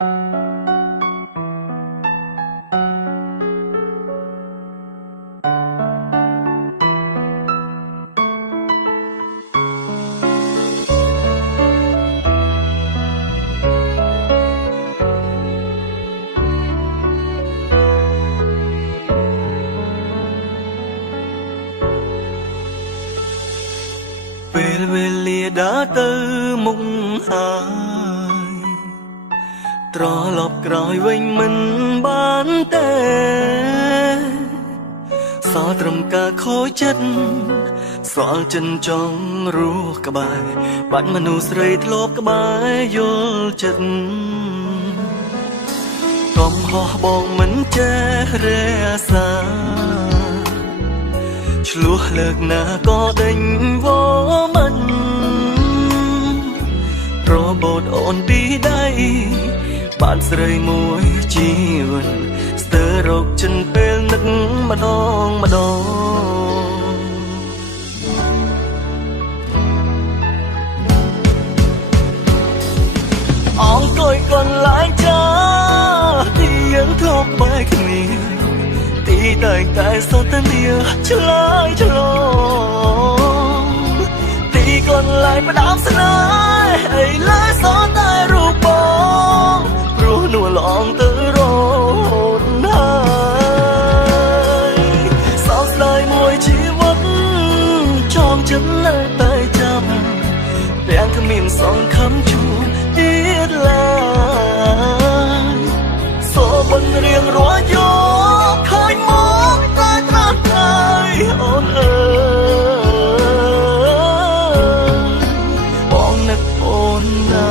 ពេលវេលាដើរទៅមុខហើយត្រឡប់ក្រោយវិញមិនបានទេសល់ត្រឹមការខូចចិត្តសល់ចិនចង់រស់ក្បែរបាត់មនុស្សស្រីធ្លាប់ក្បែរយល់ចិត្តកុំហោះបងមិនចេះរសាឆ្លោះលើកណាក៏ដេញវមិនរបូតអូនពីដៃបានស្រីមួយជីវិតស្ទើររកចិនពេលនឹកម្ដងម្ដងអង្គុយកន្លែងចាទីយើងធ្លាប់បែកគ្នាទីតែងតែសន្ទនាឆ្លើយឆ្លងទីកន្លែងផ្ដាំស្នេហ៍ឥឡូវសល់តែរូបបងព្រោះនួនល្អងទៅរត់ហើយសោកស្ដាយមួយជីវិតចងចិត្តនៅតែចាំទាំងគ្មានសង្ឃឹមជួបទៀតឡើយសូមបង្រៀងរាល់យកឃើញមកតែត្រាស់តែអូនអើយបងនឹកអូនណា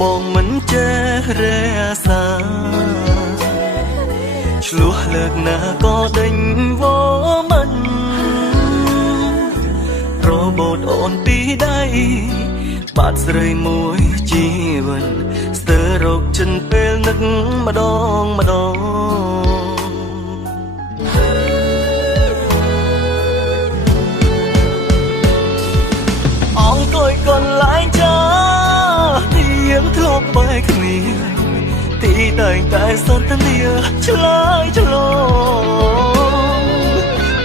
បងមិនចេះរសាឆ្លោះលើកណាក៏ដេញវមិនរបូតអូនពីដៃបាត់ស្រីមួយជីវិតស្ទើររកចិនពេលនឹកម្ដងម្ដងអង្គុយកន្លែងចាយើងធ្លាប់បែកគ្នាទីតែងតែសន្ទនាឆ្លើយឆ្លង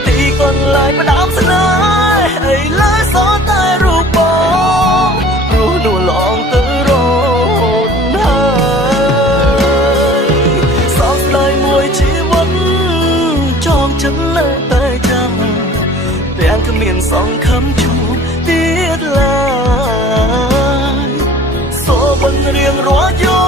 ទីកន្លែងផ្ដាំស្នេហ៍ឥឡូវសល់តែរូបបងព្រោះនួនល្អងទៅរត់ហើយសោកស្ដាយមួយជីវិតចងចិត្តនៅតែចាំទាំងគ្មានសង្ឃឹមជួបទៀតឡើយបង្រៀងរាល់យក